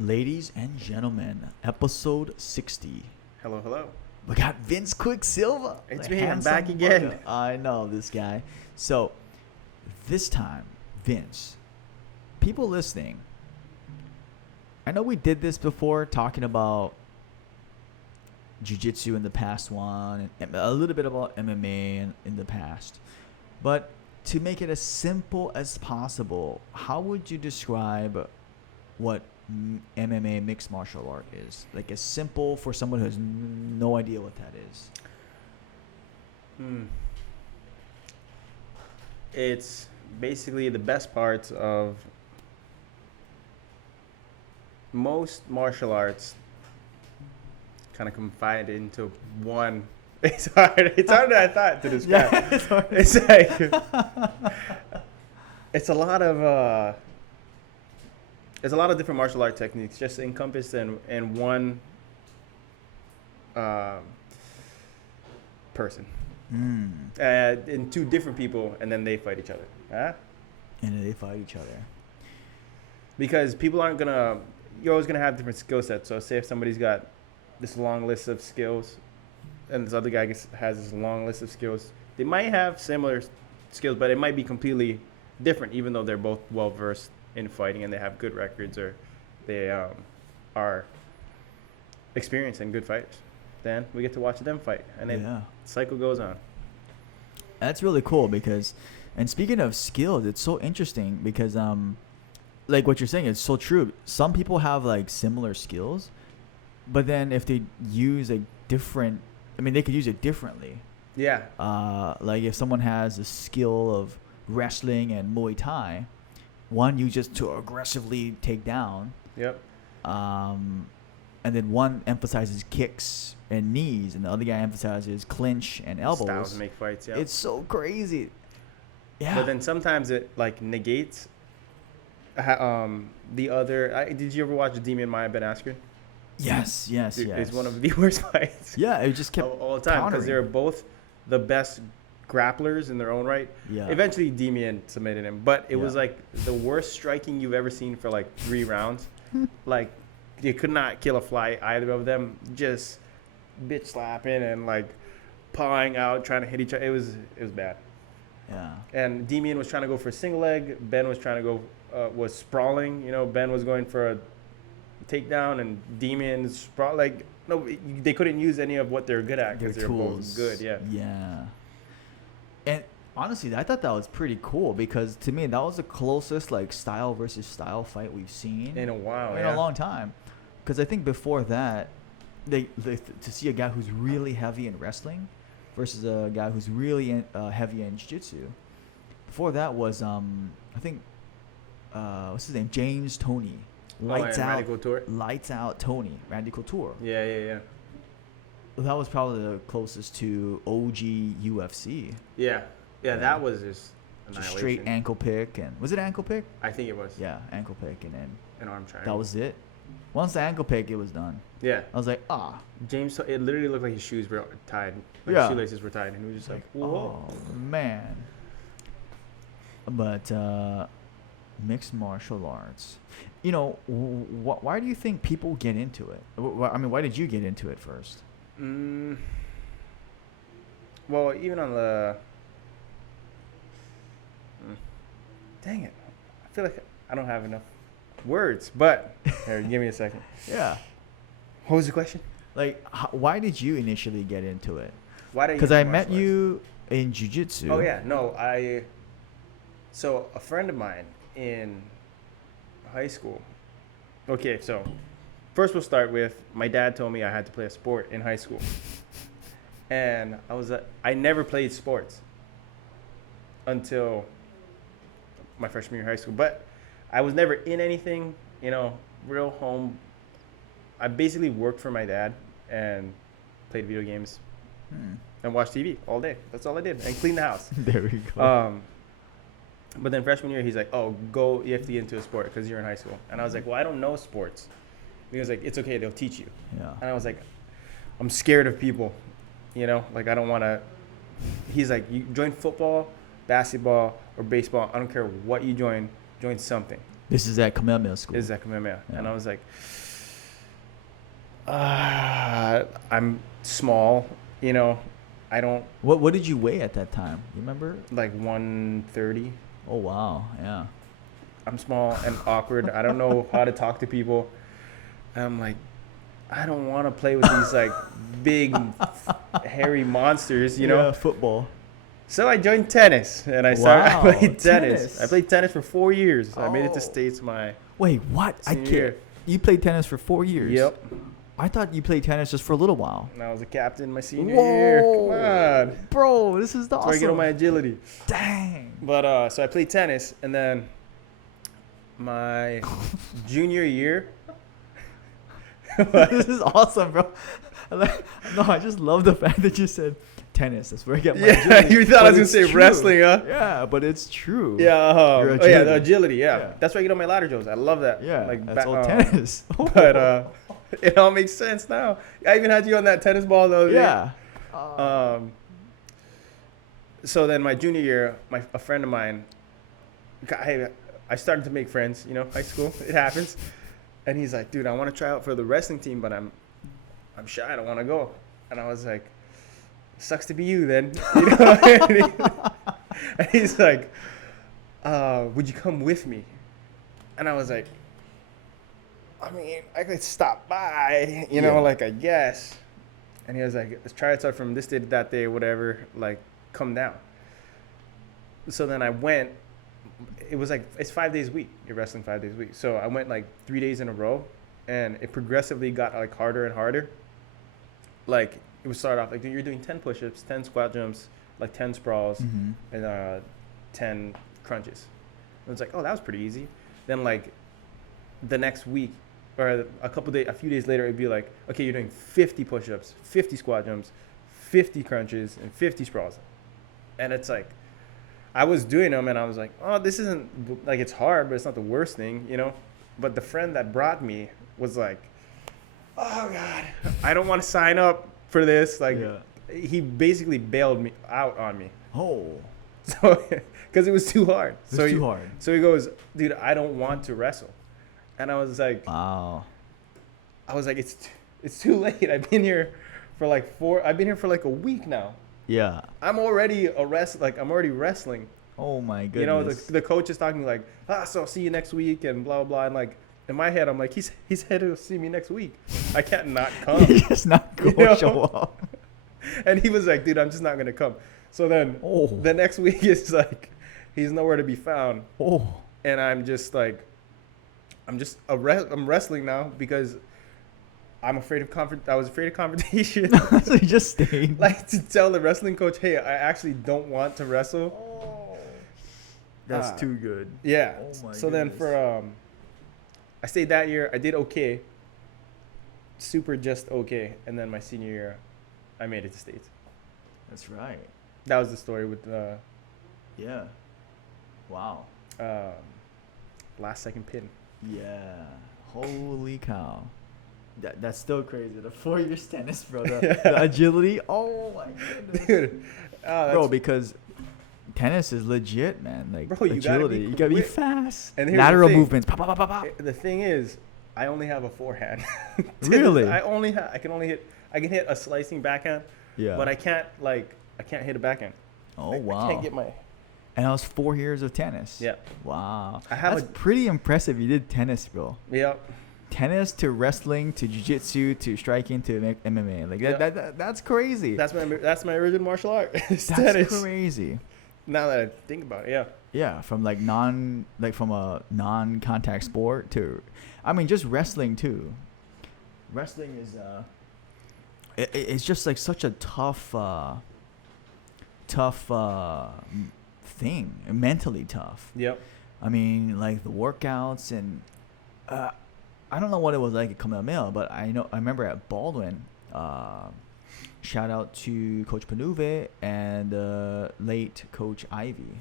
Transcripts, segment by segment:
Ladies and gentlemen, episode 60. Hello, hello. We got Vince Sylva. It's me. I'm back again. I know this guy. So, this time, Vince, people listening, I know we did this before, talking about jiu-jitsu in the past one, and a little bit about MMA in the past. But to make it as simple as possible, how would you describe what MMA mixed martial art is? Like, as simple for someone who has no idea what that is. It's basically the best parts of most martial arts kind of confide into one. It's harder than I thought to describe. Yeah, it's like it's a lot of there's a lot of different martial art techniques just encompassed in one person. In two different people, and then they fight each other. Huh? And then they fight each other. Because people aren't gonna, you're always gonna have different skill sets. So say if somebody's got this long list of skills, and this other guy has this long list of skills, they might have similar skills, but it might be completely different, even though they're both well versed in fighting and they have good records, or they are experienced and good fighters. Then we get to watch them fight, and then the cycle goes on. That's really cool because, and speaking of skills, it's so interesting because like what you're saying is so true. Some people have like similar skills, but then if they use a different, I mean, they could use it differently. Yeah. Like if someone has a skill of wrestling and Muay Thai, one uses to aggressively take down. Yep. And then one emphasizes kicks and knees, and the other guy emphasizes clinch and elbows. Styles make fights, yeah. It's so crazy. Yeah. But then sometimes it like negates the other. Did you ever watch Demian Maia Ben Askren? Yes. Dude, it's one of the worst fights. Yeah, it just kept all the time because they're both the best grapplers in their own right. Yeah. Eventually, Demian submitted him, but it was like the worst striking you've ever seen for like 3 rounds. Like, you could not kill a fly, either of them. Just bitch slapping and like pawing out, trying to hit each other. It was bad. Yeah. And Demian was trying to go for a single leg. Ben was trying to go was sprawling. You know, Ben was going for a takedown, and Demian like no, they couldn't use any of what they're good at because they're both good. Yeah. Yeah. And honestly, I thought that was pretty cool because to me that was the closest like style versus style fight we've seen in a while, in a long time. Because I think before that, they to see a guy who's really heavy in wrestling versus a guy who's really heavy in jiu-jitsu. Before that was I think what's his name, James Toney. Lights out Tony, Randy Couture. Yeah. That was probably the closest to OG UFC. Yeah, that was just straight ankle pick, and was it ankle pick? I think it was. Yeah, ankle pick, and then an arm triangle. That was it. Once the ankle pick, it was done. Yeah. I was like, James, it literally looked like his shoes were tied. Like his shoelaces were tied, and he was just like, whoa. Oh, man. But mixed martial arts. You know, why do you think people get into it? I mean, why did you get into it first? Well, even on the... Dang it. I feel like I don't have enough words, but here, give me a second. Yeah. What was the question? Like, why did you initially get into it? Why did? Because I met you in jiu-jitsu. Oh yeah, no, so a friend of mine in high school. Okay, so first we'll start with my dad told me I had to play a sport in high school, and I never played sports until my freshman year of high school, but I was never in anything, you know, real home. I basically worked for my dad and played video games and watched TV all day. That's all I did, and cleaned the house. There we go. But then freshman year, he's like, "Oh, you have to get into a sport because you're in high school." And I was like, "Well, I don't know sports." He was like, "It's okay, they'll teach you." Yeah. And I was like, "I'm scared of people, you know, like I don't want to." He's like, "You join football, basketball, or baseball. I don't care what you join something." This is at Kamehameha School. This is at Kamehameha. Yeah. And I was like, I'm small, you know. I don't What did you weigh at that time? You remember? like 130. Oh wow, yeah. I'm small and awkward. I don't know how to talk to people. And I'm like, I don't want to play with these like big, hairy monsters, you know. Yeah, football. So I joined tennis, and I played tennis. Tennis. I played tennis for 4 years. I made it Oh. to states my Wait, what? I senior can't. year. You played tennis for 4 years. Yep. I thought you played tennis just for a little while. And I was a captain my senior year. Come on. Bro, this is That's awesome. where I get all my agility. Dang. But so I played tennis, and then my junior year. This is awesome, bro. No, I just love the fact that you said tennis. That's where I get my Yeah, agility. you thought I But was gonna it's say true. wrestling, huh? Yeah, but it's true. Yeah. Your Oh yeah, the agility. agility. Yeah. Yeah. That's where I get all my ladder jumps. I love that. Yeah, Like that's all tennis. But it all makes sense now. I even had you on that tennis ball the other day. Yeah. So then my junior year, a friend of mine, I started to make friends, you know, high school, it happens. And he's like, dude, I want to try out for the wrestling team, but I'm shy, I don't want to go. And I was like, sucks to be you then. You know? And he's like, would you come with me? And I was like, I mean, I could stop by, you know, Yeah. like I guess. And he was like, let's try it out from this day to that day, whatever, like come down. So then I went. It was like, it's 5 days a week. You're wrestling 5 days a week. So I went like 3 days in a row, and it progressively got like harder and harder. Like it would start off like, dude, you're doing 10 push-ups, 10 squat jumps, like 10 sprawls, Mm-hmm. and 10 crunches. It was like, oh, that was pretty easy. Then like the next week or a few days later, it'd be like, okay, you're doing 50 push-ups, 50 squat jumps, 50 crunches, and 50 sprawls. And it's like, I was doing them, and I was like, oh, this isn't, like, it's hard, but it's not the worst thing, you know? But the friend that brought me was like, oh, God, I don't want to sign up for this. Like, Yeah. he basically bailed me out on me. Oh, So, because it was too hard. it's too hard. So he goes, dude, I don't want to wrestle. And I was like, Wow. it's too late. I've been here for like a week now. Yeah. I'm already I'm already wrestling. Oh my goodness. You know, the coach is talking like, so I'll see you next week and blah, blah. And like, in my head, I'm like, he's headed to see me next week. I can't not come. Just not go You know? show up. And he was like, dude, I'm just not going to come. So then Oh. the next week is like, he's nowhere to be found. Oh. And I'm just like, I'm wrestling now because I was afraid of confrontation. So you just stayed. Like to tell the wrestling coach, hey, I actually don't want to wrestle. Oh. That's too good. Yeah. Oh my So then goodness. I stayed that year. I did okay. Super just okay. And then my senior year, I made it to States. That's right. That was the story with Yeah. Wow. last second pin. Yeah. Holy cow. That's still crazy. The 4 years tennis, bro. The, Yeah. the agility. Oh my goodness. Dude. Bro, because tennis is legit, man. Like Bro, you gotta be agility. You gotta be quick. fast. And here's the Lateral thing. movements. Pop, pop, pop, pop, pop. The thing is, I only have a forehand. Really? I can hit a slicing backhand, Yeah. but I can't hit a backhand. Oh I wow. can't get my. And that was 4 years of tennis. Yeah. Wow. I have That's pretty impressive. You did tennis, bro. Yeah. Tennis to wrestling to jiu-jitsu to striking to MMA. Like Yeah. that's crazy. That's my original martial art. That's Tennis. crazy. Now that I think about it, yeah. Yeah, from from a non-contact sport to, I mean, just wrestling too. Wrestling is it's just like such a tough thing, mentally tough. Yep. I mean, like the workouts and I don't know what it was like at Kamehameha, but I remember at Baldwin. Shout out to Coach Panuve and late Coach Ivy.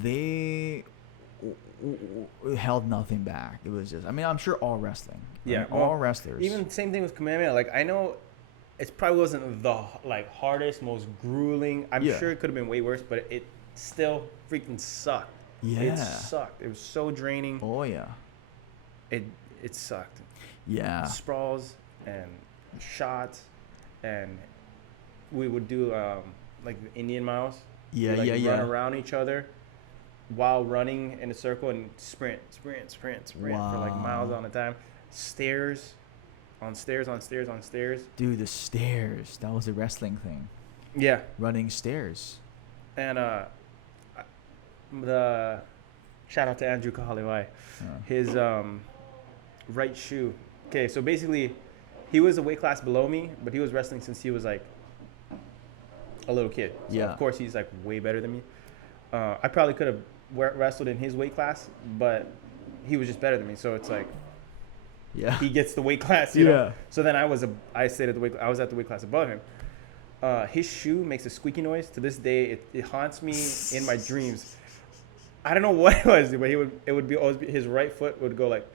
They held nothing back. It was just, I mean, I'm sure all wrestling. Yeah, all well, wrestlers. Even same thing with Kamehameha. Like I know, it probably wasn't the hardest, most grueling. I'm Yeah. sure it could have been way worse, but it still freaking sucked. Yeah. It sucked. It was so draining. Oh yeah. It sucked. Yeah. Sprawls and shots, and we would do like the Indian miles. Yeah, We'd, yeah, run yeah. around each other while running in a circle and sprint for like miles Wow. on a time. Stairs on stairs on stairs on stairs. Dude, the stairs. That was a wrestling thing. Yeah. Running stairs. And the shout out to Andrew Kahaliwai. His right shoe. Okay, so basically he was a weight class below me, but he was wrestling since he was like a little kid. So Yeah. of course he's like way better than me. I probably could have wrestled in his weight class, but he was just better than me. So it's like Yeah. he gets the weight class, you know. So then I was at the weight class above him. His shoe makes a squeaky noise. To this day, it haunts me in my dreams. I don't know what it was, but it would be always his right foot would go like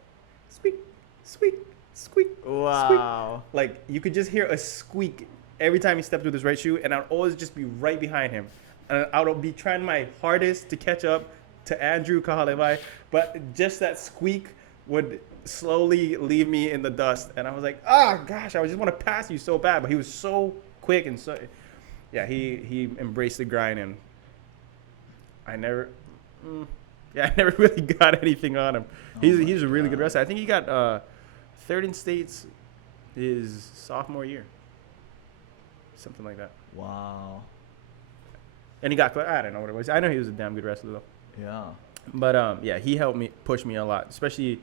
squeak, squeak, squeak. Wow. Squeak. Like you could just hear a squeak every time he stepped with his right shoe, and I'd always just be right behind him. And I would be trying my hardest to catch up to Andrew Kahalevai, but just that squeak would slowly leave me in the dust. And I was like, gosh, I just want to pass you so bad. But he was so quick and so, yeah, he embraced the grind, and I never really got anything on him. He's a really good wrestler. I think he got third in states his sophomore year, something like that. Wow. And he got, I don't know what it was. I know he was a damn good wrestler though. Yeah. But yeah, he helped me, push me a lot, especially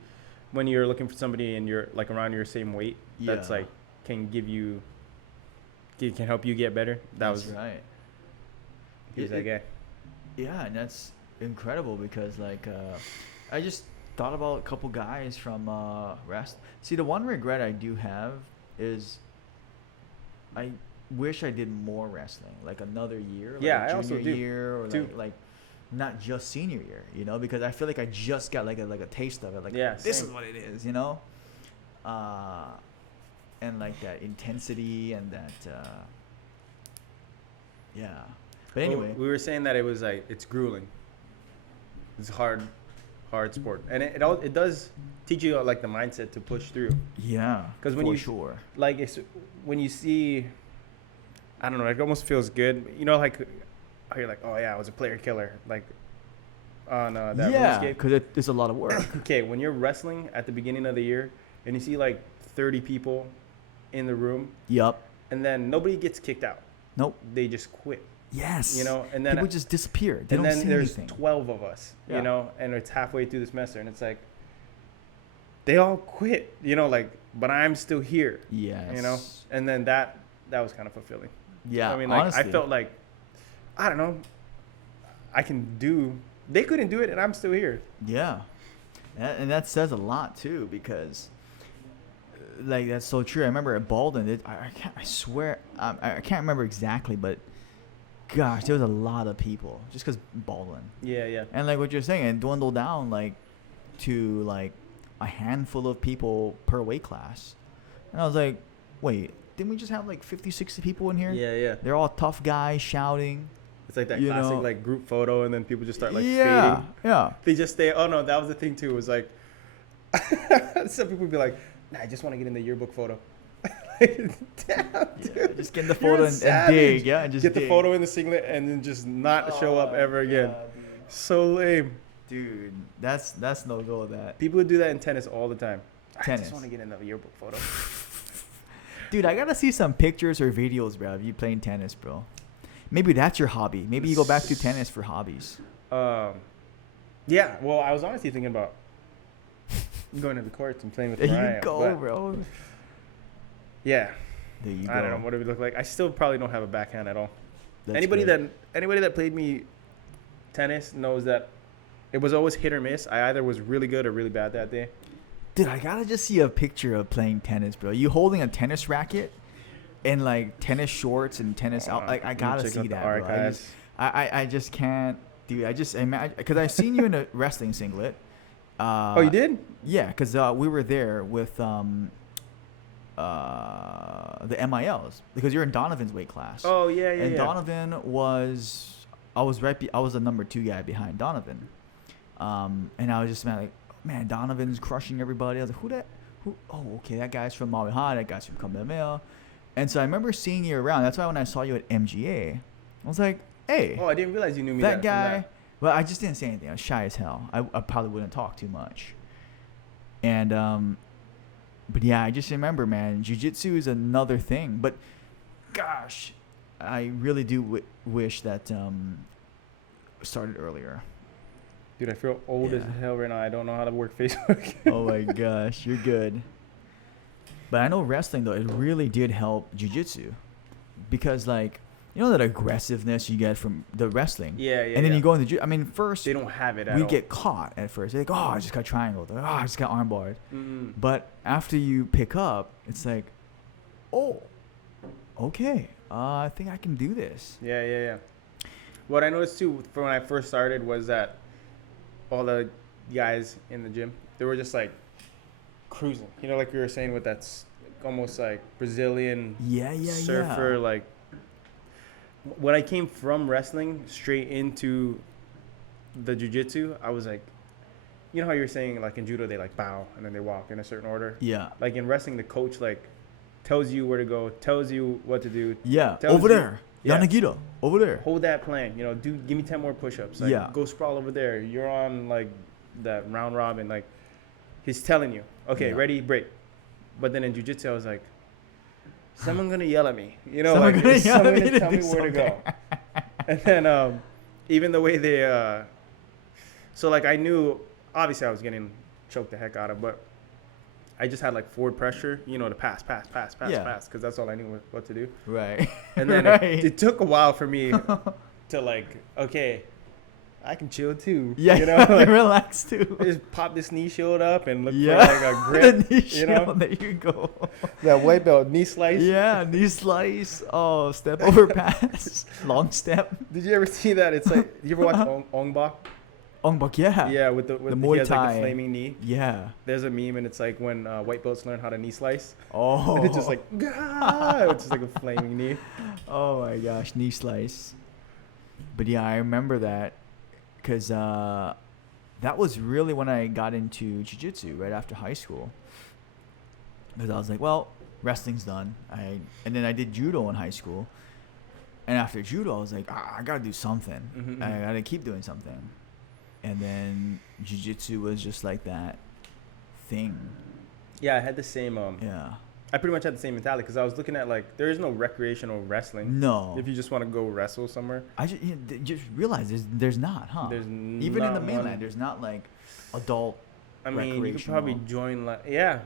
when you're looking for somebody and you're like around your same weight. That's Yeah. like can help you get better. That's right. He was that guy. Yeah, and that's incredible because like I just thought about a couple guys from rest. See, the one regret I do have is I wish I did more wrestling, like another year, like Yeah, I junior also do, year, or too. like not just senior year, you know, because I feel like I just got like a taste of it, like Yeah, this same. is what it is, you know, and like that intensity and that, yeah. But anyway, we were saying that it was like it's grueling. It's hard sport, and it does teach you like the mindset to push through. yeah, 'Cause when for you- sure, Like when you see, I don't know, it almost feels good. You know, like how you're like, oh yeah, I was a player killer, like on that yeah, RuneScape. because it's a lot of work. Okay, when you're wrestling at the beginning of the year and you see like 30 people in the room, Yup. and then nobody gets kicked out, Nope. they just quit. Yes. You know, and then people just disappear. They and don't then see there's anything. 12 of us, Yeah. you know, and it's halfway through the semester, and it's like they all quit, you know, like, but I'm still here, Yes. you know, and then that was kind of fulfilling. Yeah. I mean, like, honestly. I felt like, I don't know, they couldn't do it, and I'm still here. Yeah. And that says a lot too, because like that's so true. I remember at Baldwin, I swear I can't remember exactly, but gosh, there was a lot of people just because Baldwin. Yeah. And like what you're saying, it dwindled down like to like a handful of people per weight class. And I was like, wait, didn't we just have like 50, 60 people in here? Yeah. They're all tough guys shouting. It's like that You classic know- like group photo, and then people just start like yeah. fading. Yeah. They just stay. Oh no, that was the thing too. It was like some people would be like, "Nah, I just want to get in the yearbook photo." Damn, Yeah, dude. just get in the You're photo a and savage. dig. Yeah. And just Get the dig. photo in the singlet and then just not show up ever again. So lame. Dude, that's no go of that. People would do that in tennis all the time. I Tennis. just want to get in the yearbook photo. Dude, I gotta see some pictures or videos, bro, of you playing tennis, bro. Maybe that's your hobby. Maybe you go back to tennis for hobbies. Yeah. Well, I was honestly thinking about going to the courts and playing with There Mariah. you go, but bro. yeah. There you go. I don't know what it would look like. I still probably don't have a backhand at all. That's Anybody great. that played me tennis knows that it was always hit or miss. I either was really good or really bad that day. Dude, I gotta just see a picture of playing tennis, bro. You holding a tennis racket and like tennis shorts and tennis out. Like I gotta Check see out the that, bro. archives. I just can't, dude. I just imagine because I seen you in a wrestling singlet. Oh, you did? Yeah, because we were there with the MILs because you're in Donovan's weight class. Oh yeah. And Donovan was, I was the number 2 guy behind Donovan, And I was just man, Donovan's crushing everybody. I was like, who? Oh, okay, that guy's from Maui High. That guy's from Kamehameha. And so I remember seeing you around. That's why when I saw you at MGA, I was like, hey. Oh, I didn't realize you knew me. That guy. Well, I just didn't say anything. I was shy as hell. I probably wouldn't talk too much. And but yeah, I just remember, man, jiu-jitsu is another thing. But gosh, I really do wish that started earlier. Dude, I feel old as hell right now. I don't know how to work Facebook. Oh my gosh, you're good. But I know wrestling though, it really did help jiu-jitsu, because like, you know that aggressiveness you get from the wrestling. Yeah. And then you go into I mean, first they don't have it at we all. get caught at first. They're like, oh, I just got triangled. Oh, I just got armbarred. Mm-hmm. But after you pick up, it's like, oh, okay, I think I can do this. Yeah. What I noticed too from when I first started was that all the guys in the gym, they were just like cruising. You know, like we were saying with that almost like Brazilian surfer. Like when I came from wrestling straight into the jiu-jitsu, I was like, you know how you're saying like in judo they like bow and then they walk in a certain order. Yeah. Like in wrestling, the coach like tells you where to go, tells you what to do. Yeah. Over there. Yeah. Yanagida, over there. Hold that plank. You know, give me 10 more push-ups. Like, go sprawl over there. You're on like that round robin. Like, he's telling you, okay, ready, break. But then in jiu-jitsu, I was like, someone gonna yell at me. You know, someone gonna tell me where to go. And then even the way they, so like I knew, obviously I was getting choked the heck out of, but I just had like forward pressure, you know, to pass, because that's all I knew what to do. Right. And then it took a while for me to like, okay, I can chill too. Yeah, you know, like, relax too. Just pop this knee shield up and look for like a grip. The knee shield, you know, there you go. That white belt knee slice. Yeah, knee slice. Oh, step over pass, long step. Did you ever see that? It's like, you ever watch Ong Bak? Ong Bak, yeah. Yeah, with the Muay Thai. Like the flaming knee. Yeah. There's a meme and it's like when white belts learn how to knee slice. Oh. And it's just like, it's just like a flaming knee. Oh my gosh, knee slice. But yeah, I remember that because that was really when I got into jiu-jitsu right after high school. Because I was like, well, wrestling's done. And then I did judo in high school. And after judo, I was like, I got to do something. Mm-hmm. I got to keep doing something. And then jiu-jitsu was just like that thing. Yeah, I had the same. Yeah. I pretty much had the same mentality because I was looking at like there is no recreational wrestling. No. If you just want to go wrestle somewhere. I just realized there's not, huh? There's even in the mainland, there's not like adult. I mean, you could probably join like yeah.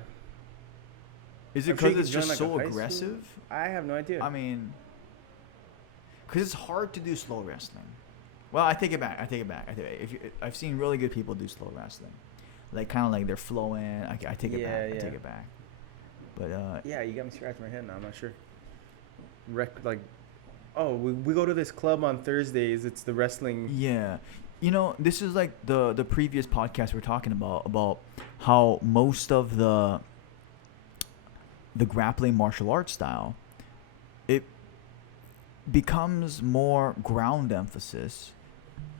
Is it because it's just so aggressive? I have no idea. I mean, because it's hard to do slow wrestling. Well, I take it back. I've seen really good people do slow wrestling, like kind of like they're flowing. I take it back. I take it back. But yeah, you got me scratching my head now. I'm not sure. We go to this club on Thursdays. It's the wrestling. Yeah, you know, this is like the previous podcast we're talking about how most of the grappling martial arts style, it becomes more ground emphasis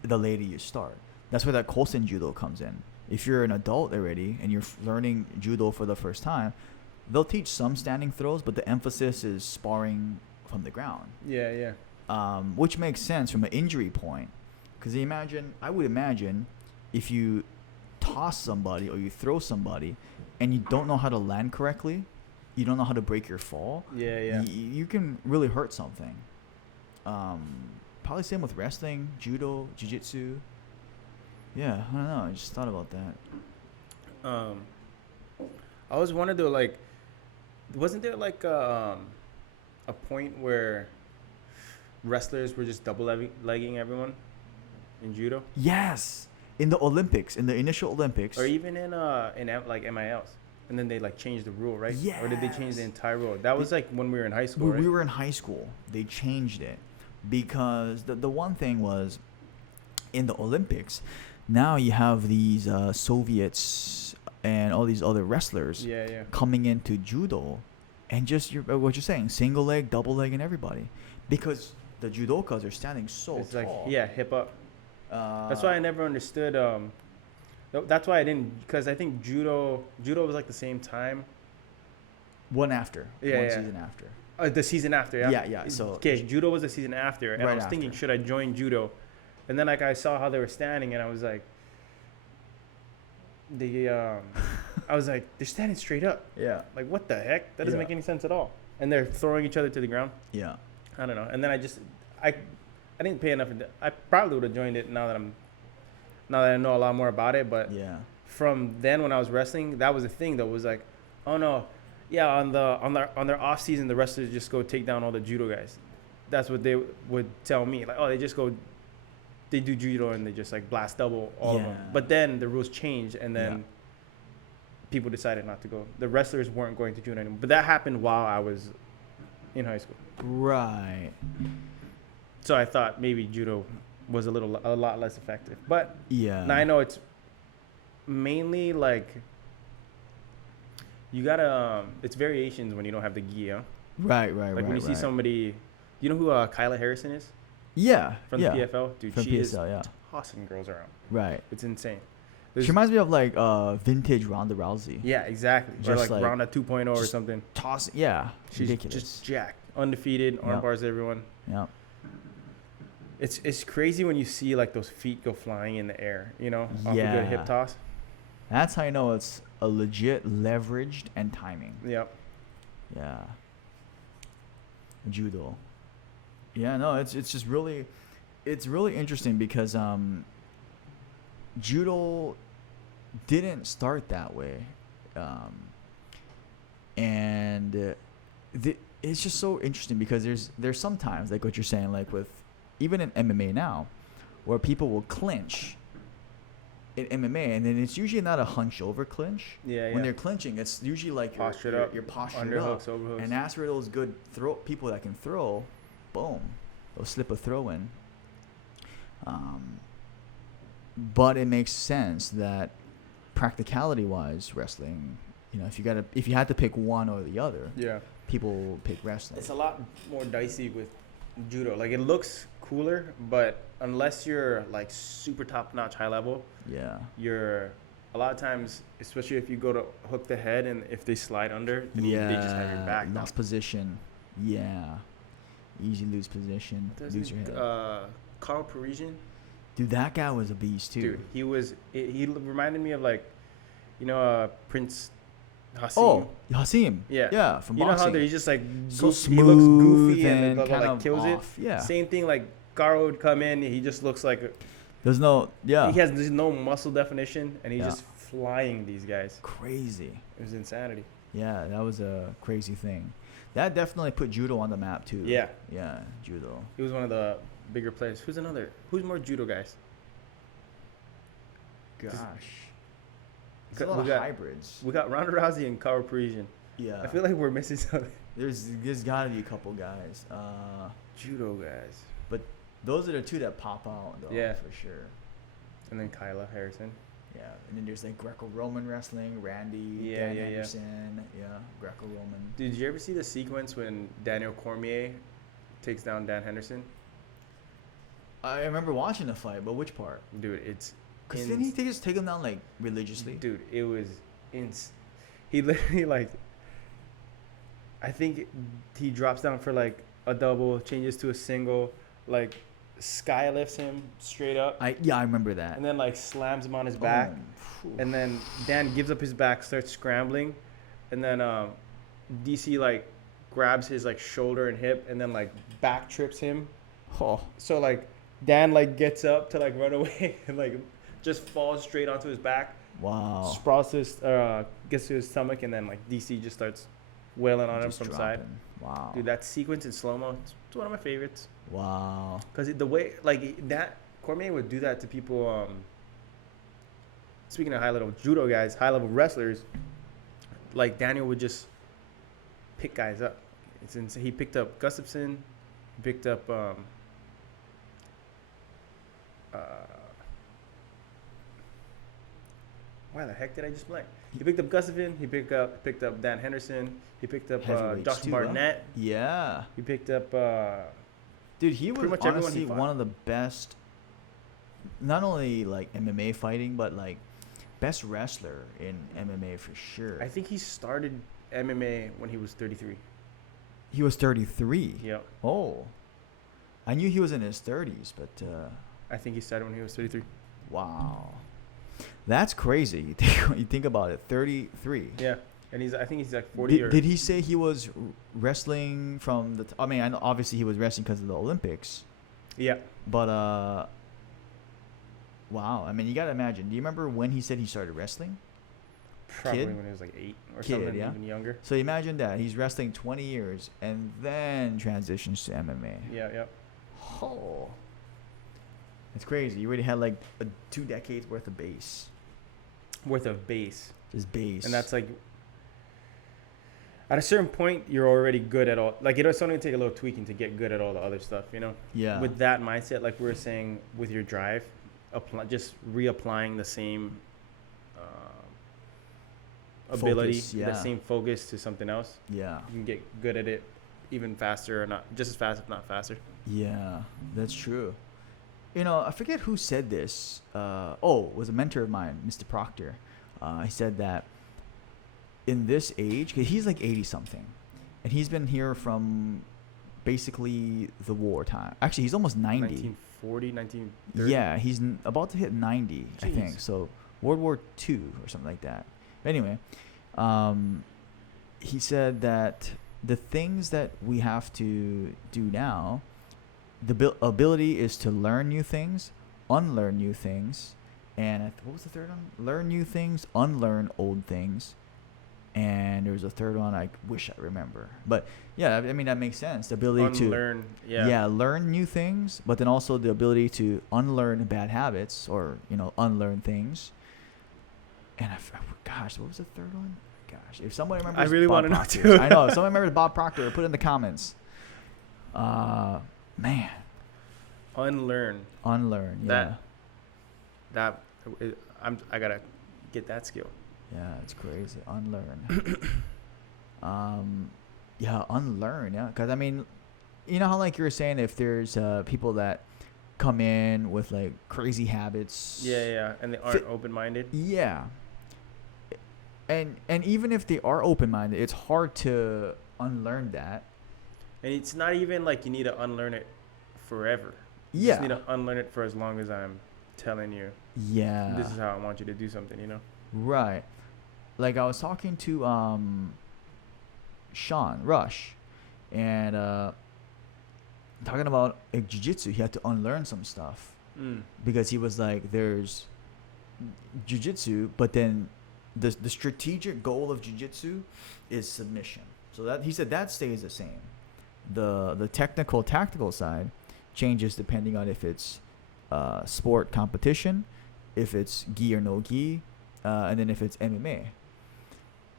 the later you start. That's where that Kosen judo comes in. If you're an adult already and you're learning judo for the first time, they'll teach some standing throws, but the emphasis is sparring from the ground. Yeah. Which makes sense from an injury point. Because I would imagine if you toss somebody or you throw somebody and you don't know how to land correctly, you don't know how to break your fall, you can really hurt something. Probably same with wrestling, judo, jiu-jitsu. Yeah, I don't know. I just thought about that. I always wondered though, like, wasn't there like a point where wrestlers were just double legging everyone in judo? Yes, in the Olympics, in the initial Olympics, or even in like MILs, and then they like changed the rule, right? Yes. Or did they change the entire rule? That was like when we were in high school. When right? we were in high school, they changed it because the one thing was in the Olympics. Now you have these Soviets and all these other wrestlers coming into judo, and just what you're saying, single leg, double leg, and everybody, because the judokas are standing so it's tall. like hip up. That's why I never understood That's why I didn't, because I think judo was like the same time. One after. Yeah, One yeah. season after. The season after, yeah. Yeah, yeah. So Okay, judo was the season after, and Right I was thinking, after. should I join judo? And then like I saw how they were standing, and I was like, I was like, they're standing straight up. Yeah. Like, what the heck? That doesn't Yeah. make any sense at all. And they're throwing each other to the ground. Yeah. I don't know. And then I didn't pay enough. I probably would have joined it now that I know a lot more about it. But Yeah. from then when I was wrestling, that was the thing though. Was like, oh no, yeah, on their off season, the wrestlers just go take down all the judo guys. That's what they would tell me. Like, oh, they do judo and they just like blast double all of them. Yeah. But then the rules changed, and then Yeah. people decided not to go. The wrestlers weren't going to judo anymore. But that happened while I was in high school. Right. So I thought maybe judo was a lot less effective. But Yeah. now I know it's mainly like you gotta. It's variations when you don't have the gi. Huh? Right. Like when you see somebody, you know who Kyla Harrison is Yeah. from yeah. the PFL, dude. From She PSL, is yeah. tossing girls around. Right. It's insane. She reminds me of like vintage Ronda Rousey. Yeah, exactly. Or Just like like- Ronda 2.0 or just something. Tossing. Yeah. She's ridiculous. just jacked, undefeated, arm Yep. bars everyone. Yeah. It's crazy when you see like those feet go flying in the air, you know, off a Yeah. good hip toss. That's how you know it's a legit leveraged and timing. Yep. Yeah. Judo. Yeah, no, it's just really interesting because judo didn't start that way. And it's just so interesting because there's sometimes like what you're saying, like with even in MMA now, where people will clinch in MMA, and then it's usually not a hunch over clinch. Yeah, When they're clinching, it's usually like Postured you're, up, you're postured up. underhooks, overhooks. And that's where those good people that can throw, boom, they'll slip a throw in. But it makes sense that practicality-wise, wrestling, you know, if you had to pick one or the other, Yeah. people will pick wrestling. It's a lot more dicey with judo. Like, it looks cooler, but unless you're like super top-notch high level, Yeah. you're a lot of times, especially if you go to hook the head and if they slide under, then they just have your back down. Lost position. Yeah. Easy lose position. Lose your head. Carl Parisian, Dude, that guy was a beast too. dude, he reminded me of like, you know, Prince Hassim. Oh, Hassim. Yeah. Yeah, from You know boxing. how he's just like So goofy, he looks goofy and, and blah, blah, kind like of kills off. it. Yeah. Same thing, like Garo would come in, he just looks like There's no, yeah. he has no muscle definition, and he's Yeah. just flying these guys. Crazy. It was insanity. Yeah, that was a crazy thing. That definitely put judo on the map too. Yeah. Yeah, judo. He was one of the bigger players. Who's more judo guys? Gosh. We There's a lot of got- hybrids. We got Ronda Rousey and Carl Parisian. Yeah. I feel like we're missing something. there's got to be a couple guys. Judo guys. Those are the two that pop out though, Yeah. for sure. And then Kyla Harrison. Yeah, and then there's like Greco-Roman wrestling, Randy, Yeah, Dan yeah, yeah. Anderson, yeah, Greco-Roman. Did you ever see the sequence when Daniel Cormier takes down Dan Henderson? I remember watching the fight, but which part? Dude, it's Because didn't he just take him down like religiously? Dude, it was he literally like, I think he drops down for like a double, changes to a single, like sky lifts him straight up, I remember that. and then like slams him on his back, Boom. and then Dan gives up his back, starts scrambling, and then DC like grabs his like shoulder and hip, and then like back trips him. Oh, So like Dan like gets up to like run away and like just falls straight onto his back. wow. Sprawls to his, gets to his stomach, and then like DC just starts wailing on him Just from side. dropping. Wow. Dude, that sequence in slow mo, it's one of my favorites. Wow. Cause the way like that Cormier would do that to people. Speaking of high level judo guys, high level wrestlers, like Daniel would just pick guys up. It's insane. He picked up Gustafson, he picked up why the heck did I just blank? He picked up Gustafson. He picked up Dan Henderson. He picked up Heavyweights Josh too, huh? Barnett. Yeah. He picked up Dude, he was pretty much everyone honestly he fought. one of the best, not only like MMA fighting, but like best wrestler in MMA for sure. I think he started MMA when he was 33. He was 33. Yep. Oh, I knew he was in his 30s, but I think he started when he was 33. wow, that's crazy. You think about it, 33. Yeah, and I think he's like 40. Did he say he was wrestling from the? I mean, I know obviously he was wrestling because of the Olympics. Yeah. But wow. I mean, you gotta imagine. Do you remember when he said he started wrestling? Probably Kid? when he was like 8 or Kid, something, yeah. even younger. So imagine that he's wrestling 20 years and then transitions to MMA. Yeah, yeah. Oh, it's crazy. You already had like 2 decades worth of base. Worth of base. Just base. And that's like, at a certain point, you're already good at all. Like, it's only going to take a little tweaking to get good at all the other stuff, you know? Yeah. With that mindset, like we were saying, with your drive, just reapplying the same ability, Focus, yeah. the same focus to something else. Yeah. You can get good at it even faster, or not just as fast, if not faster. Yeah, that's true. You know, I forget who said this. It was a mentor of mine, Mr. Proctor. He said that in this age, 'cause he's like 80 something, and he's been here from basically the wartime. Actually, he's almost 90. 1940, 1930. Yeah, he's about to hit 90, I Jeez. think. So World War II or something like that. Anyway, he said that the things that we have to do now, the ability is to learn new things, unlearn new things, and what was the third one? Learn new things, unlearn old things, and there was a third one I wish I remember. But yeah, I mean that makes sense. The ability Unlearn, to learn new things, but then also the ability to unlearn bad habits or unlearn things. And gosh, what was the third one? Gosh, if someone remembers, I really want to know Proctor, too. I know. If someone remembers Bob Proctor, put it in the comments. Man. Unlearn. Unlearn. Yeah. I gotta get that skill. Yeah, it's crazy. Unlearn. Unlearn. Yeah, because I mean, you know how like you were saying, if there's people that come in with like crazy habits. Yeah, and they aren't open-minded. Yeah. And even if they are open-minded, it's hard to unlearn that. And it's not even like you need to unlearn it forever. You Yeah. just need to unlearn it for as long as I'm telling you. Yeah. This is how I want you to do something, Right. Like I was talking to Sean Rush, and talking about like, jiu-jitsu. He had to unlearn some stuff because he was like, there's jiu-jitsu, but then the strategic goal of jiu-jitsu is submission. So that he said that stays the same. The technical tactical side changes depending on if it's sport competition, if it's gi or no gi, and then if it's MMA.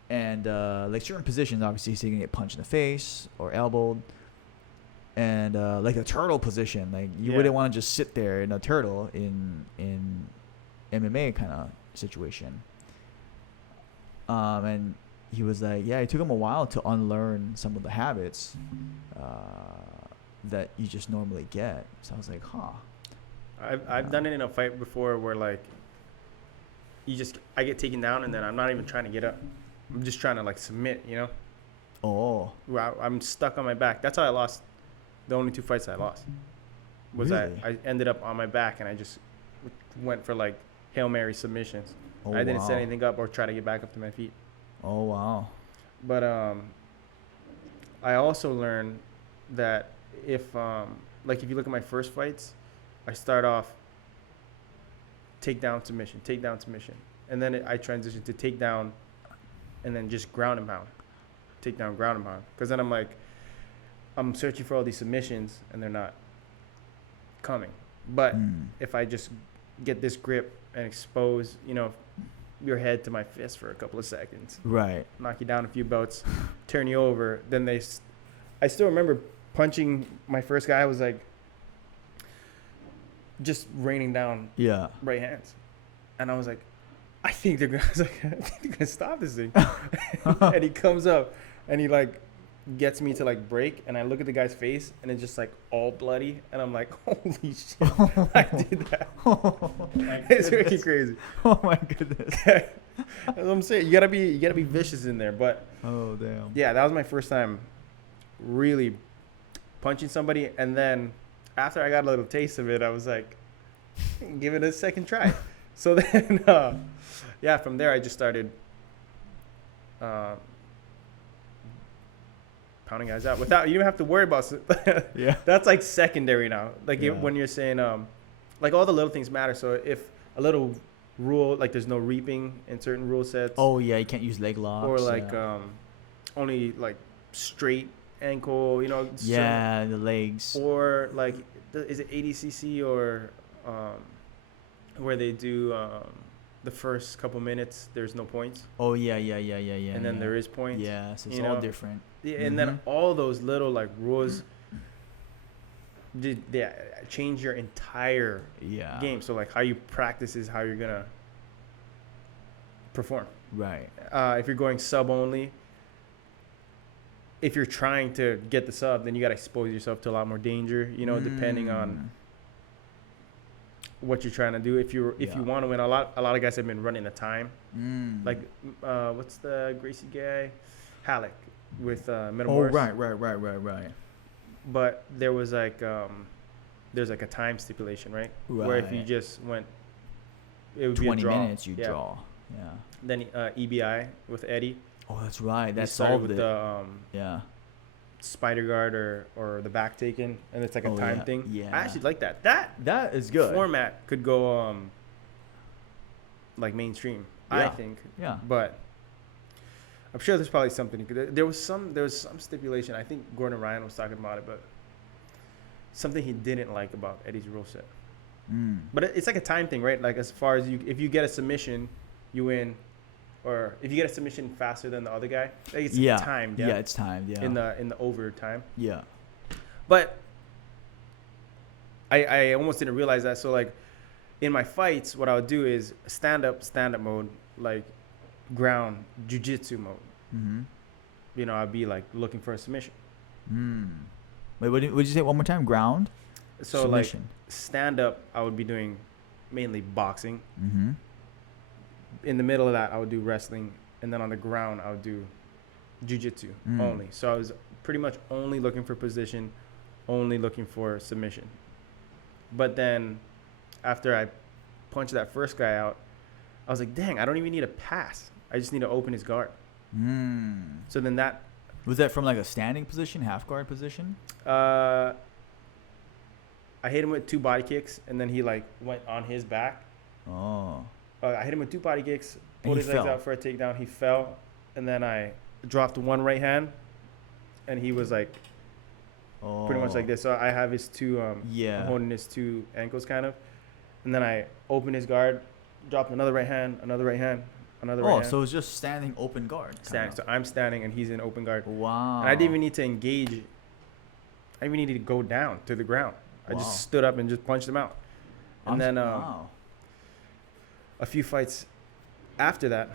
And like certain positions, obviously, so you can get punched in the face or elbowed. And like a turtle position, like you wouldn't want to just sit there in a turtle in MMA kind of situation. And he was like, yeah, it took him a while to unlearn some of the habits that you just normally get. So I was like, I've done it in a fight before where like I get taken down and then I'm not even trying to get up. I'm just trying to like submit, Oh. Where I'm stuck on my back. That's how I lost. The only 2 fights I lost was Really? I ended up on my back and I just went for like Hail Mary submissions. Oh, I didn't set wow. anything up or try to get back up to my feet. Oh, wow. But I also learned that if if you look at my first fights, I start off takedown submission, and then I transition to takedown, and then just ground and pound, takedown, ground and pound. Because then I'm searching for all these submissions and they're not coming. But if I just get this grip and expose, your head to my fist for a couple of seconds, Right. knock you down a few bouts, turn you over, then I still remember punching my first guy. I was like just raining down right hands, and I was like, I think they're gonna stop this thing. And he comes up and he like gets me to like break, and I look at the guy's face, and it's just like all bloody, and I'm like, holy shit, I did that. It's freaking crazy. Oh my goodness. That's what I'm saying. You gotta be vicious in there. But Oh damn. yeah, that was my first time really punching somebody, and then after I got a little taste of it, I was like, give it a second try. So then, yeah, from there I just started pounding guys out without, you don't have to worry about Yeah. That's like secondary now. Like Yeah. when you're saying like all the little things matter. So if a little rule, like there's no reaping in certain rule sets, Oh yeah, you can't use leg locks. or like only like straight ankle, you know, yeah, the legs. or like is it ADCC or where they do the first couple minutes there's no points, Oh yeah. and then there is points. Yeah, so it's you all know? different. Yeah, and then all those little like rules did change your entire Yeah. game. So like how you practice is how you're gonna perform. Right. If you're going sub only, if you're trying to get the sub, then you gotta expose yourself to a lot more danger, you know, depending on what you're trying to do. If you want to win, a lot of guys have been running the time. Like what's the Gracie guy, Halleck with Oh Metamoris. right. But there was like there's like a time stipulation, right? Where if you Right. just went, it would 20 be a draw. minutes you draw. Yeah. Then EBI with Eddie. Oh, that's right. He That started solved with it. the Yeah. spider guard or the back taken, and it's like a Oh, time yeah. thing. Yeah. I actually like that. That That is good. format could go like mainstream, I Yeah. think. Yeah. But I'm sure there's probably something. There was some stipulation. I think Gordon Ryan was talking about it, but something he didn't like about Eddie's rule set. But it's like a time thing, right? Like as far as if you get a submission, you win, or if you get a submission faster than the other guy, like it's timed. Yeah, it's timed. Yeah. In the overtime. Yeah. But I almost didn't realize that. So like in my fights, what I would do is stand up mode, like ground jiu-jitsu mode. You know, I'd be like looking for a submission. Wait, what did you say one more time? Ground? So Submission. like stand up, I would be doing mainly boxing. In the middle of that, I would do wrestling, and then on the ground, I would do jiu-jitsu only. So I was pretty much only looking for position, only looking for submission. But then after I punched that first guy out, I was like, dang, I don't even need a pass. I just need to open his guard. So then that... Was that from like a standing position, half guard position? I hit him with 2 body kicks, and then he like went on his back. Oh. I hit him with 2 body kicks, And pulled he his legs fell. out for a takedown. He fell, and then I dropped 1 right hand, and he was like pretty much like this. So I have his 2, I'm holding his 2 ankles kind of, and then I opened his guard, dropped another right hand, another right hand, another right hand. Oh, so it's just standing open guard. Standing. So I'm standing, and he's in open guard. Wow. And I didn't even need to engage. I didn't even need to go down to the ground. I just stood up and just punched him out. And then a few fights after that,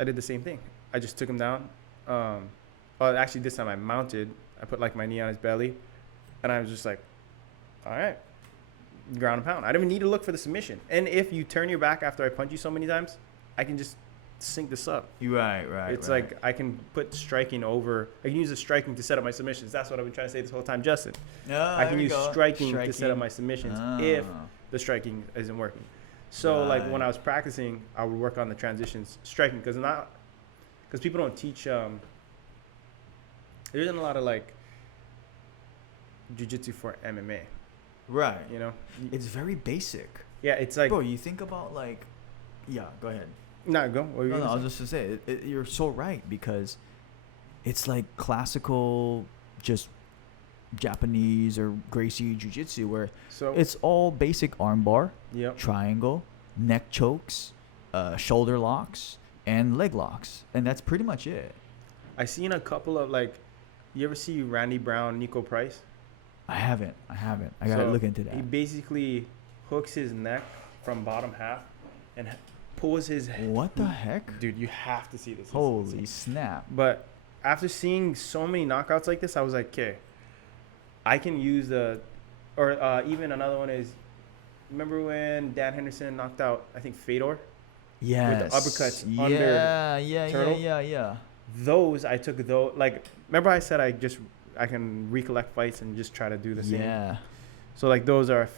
I did the same thing. I just took him down. Actually, this time I mounted. I put like my knee on his belly, and I was just like, all right, ground and pound. I didn't even need to look for the submission. And if you turn your back after I punch you so many times, I can just sync this up. Right. It's like I can put striking over. I can use the striking to set up my submissions. That's what I've been trying to say this whole time, Justin. I can use striking to set up my submissions if the striking isn't working. So like when I was practicing, I would work on the transitions striking because people don't teach. There isn't a lot of like jiu-jitsu for MMA. Right. You know, It's very basic. yeah, it's like Bro, you think about like, yeah, go ahead. no, go. What were you No, gonna I was say? just to say, you're so right because it's like classical, just Japanese or Gracie jiu-jitsu where So it's all basic armbar, yep. triangle, neck chokes, shoulder locks, and leg locks, and that's pretty much it. I seen a couple of like, you ever see Randy Brown, Nico Price? I haven't. I gotta look into that. He basically hooks his neck from bottom half and pulls his What the heck? Dude, you have to see this. Holy snap! But after seeing so many knockouts like this, I was like, okay, I can use even another one is, remember when Dan Henderson knocked out, I think, Fedor? Yes. With the uppercuts under Turtle? Yeah. Those, I took those, like, remember I said I can recollect fights and just try to do the same? Yeah. So, like, those are,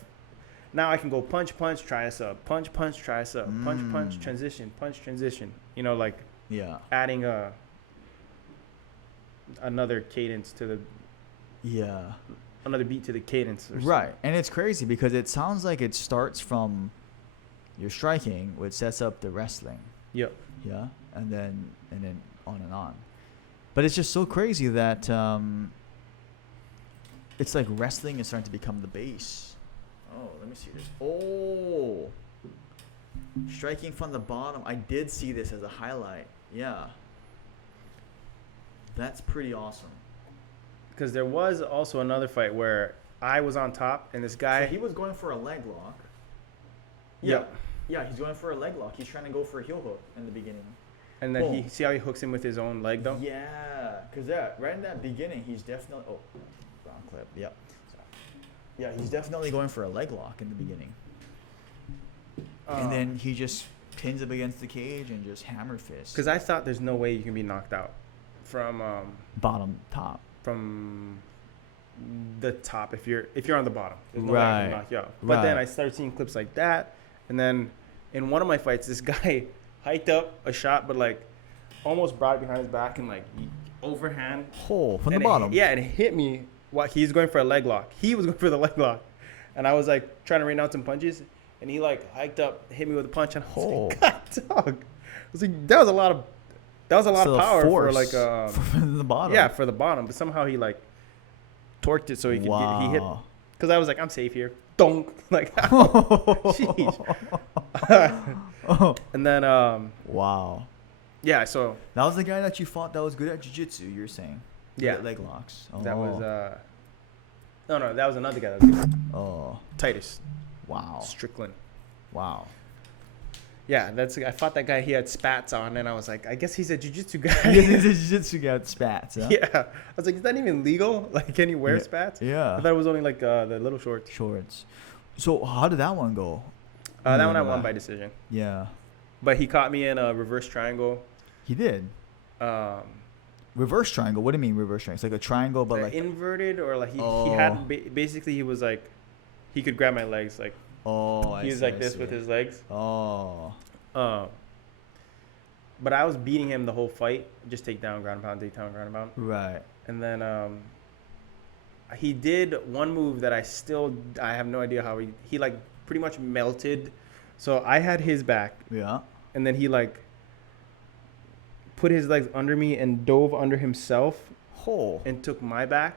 now I can go punch, try a sub, punch, try a sub, punch, transition, punch, transition. You know, like, yeah, adding another cadence to the, another beat to the cadence. Or right. something. And it's crazy because it sounds like it starts from your striking, which sets up the wrestling. Yep. Yeah. And then on and on. But it's just so crazy that it's like wrestling is starting to become the base. Oh, let me see this. Oh, striking from the bottom. I did see this as a highlight. Yeah. That's pretty awesome. Because there was also another fight where I was on top and this guy. So he was going for a leg lock. Yep. Yeah, he's going for a leg lock. He's trying to go for a heel hook in the beginning. And then see how he hooks him with his own leg, though? Yeah, because right in that beginning, he's definitely... Oh, wrong clip. Yep. Yeah, he's definitely going for a leg lock in the beginning. And then he just pins him against the cage and just hammer fists. Because I thought there's no way you can be knocked out from... top. From the top if you're on the bottom. There's no way I Right. can knock you out. But then I started seeing clips like that. And then in one of my fights, this guy hiked up a shot, but like almost brought it behind his back and like overhand. From the bottom. And it hit me while he's going for a leg lock. He was going for the leg lock. And I was like trying to rain out some punches. And he like hiked up, hit me with a punch. And I was like, God, dog. I was like, that was a lot of power for like from the bottom. Yeah, for the bottom. But somehow he like torqued it so he could he hit. Because I was like, I'm safe here. Donk. Like, jeez. And then wow. Yeah, so that was the guy that you fought that was good at jiu-jitsu, you're saying. Yeah. Leg locks. That was no, that was another guy that was good. Titus. Wow. Strickland. Wow. Yeah, I fought that guy. He had spats on, and I was like, I guess he's a jiu-jitsu guy. He's a jiu-jitsu guy with spats. Huh? Yeah, I was like, is that even legal? Like, can he wear spats? Yeah. I thought it was only like the little shorts. So how did that one go? That one I won by decision. Yeah. But he caught me in a reverse triangle. He did. Reverse triangle. What do you mean reverse triangle? It's like a triangle, but like inverted, or like he had basically he was like he could grab my legs like. He was like this with his legs. But I was beating him the whole fight. Just take down, ground and pound. Right. And then he did one move that I have no idea how he like pretty much melted. So I had his back. Yeah. And then he like put his legs under me and dove under himself. And took my back.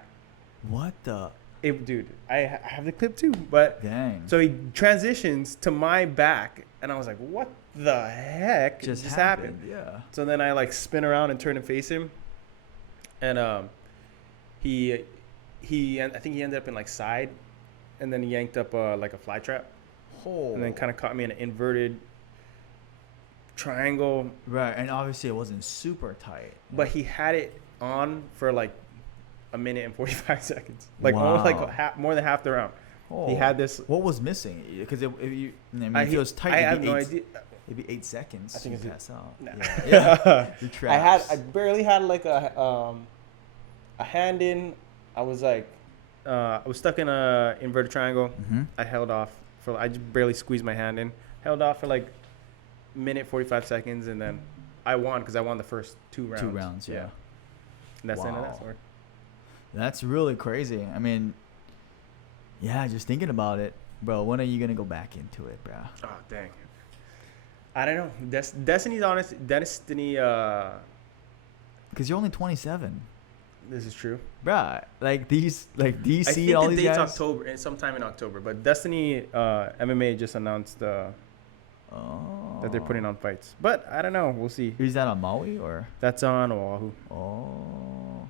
What the? Dude, I have the clip too, but dang. So he transitions to my back, and I was like, "What the heck just happened?" Yeah. So then I like spin around and turn and face him, and I think he ended up in like side, and then he yanked up like a fly trap, and then kind of caught me in an inverted triangle. Right, and obviously it wasn't super tight, but he had it on for like a minute and 45 seconds, like almost like more than half the round. He had this. What was missing? Because if it was tight, I have no idea. Maybe 8 seconds. I think it's pass out. Nah. Yeah. I barely had like a hand in. I was like, I was stuck in a inverted triangle. Mm-hmm. I held off I just barely squeezed my hand in. Held off for like a minute 45 seconds, and then I won because I won the first 2 rounds. 2 rounds, yeah. And that's the end of that story. That's really crazy. I mean, yeah, just thinking about it, bro. When are you gonna go back into it, bro? Oh dang. I don't know. Destiny's honest. Destiny. Because you're only 27. This is true, bruh. Like DC, I think all the these date's guys. October, sometime in October. But Destiny MMA just announced that they're putting on fights. But I don't know. We'll see. Is that on Maui or? That's on Oahu. Oh,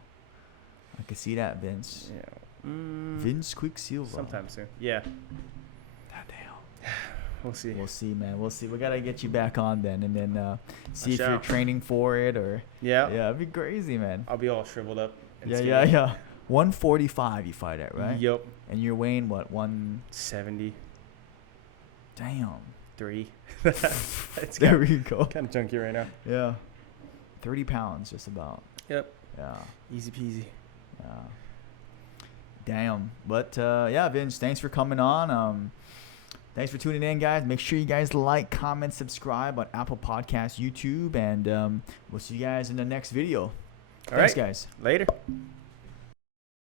I can see that, Vince. Yeah. Vince Quicksilver. Sometime soon. Yeah. God damn. We'll see. We'll see, man. We'll see. We gotta get you back on then, and then see if shall. you're training for it or. Yeah. Yeah, it'd be crazy, man. I'll be all shriveled up. and Yeah, skinny. yeah. 145 you fight at, right? Yup. And you're weighing what? 70. Damn. 3. It's There we go. kind of chunky right now. Yeah. 30 pounds, just about. Yep. Yeah. Easy peasy. Yeah. Damn. But yeah, Vince, thanks for coming on. Thanks for tuning in, guys. Make sure you guys like, comment, subscribe on Apple Podcasts, YouTube, and we'll see you guys in the next video. Thanks, guys. Later.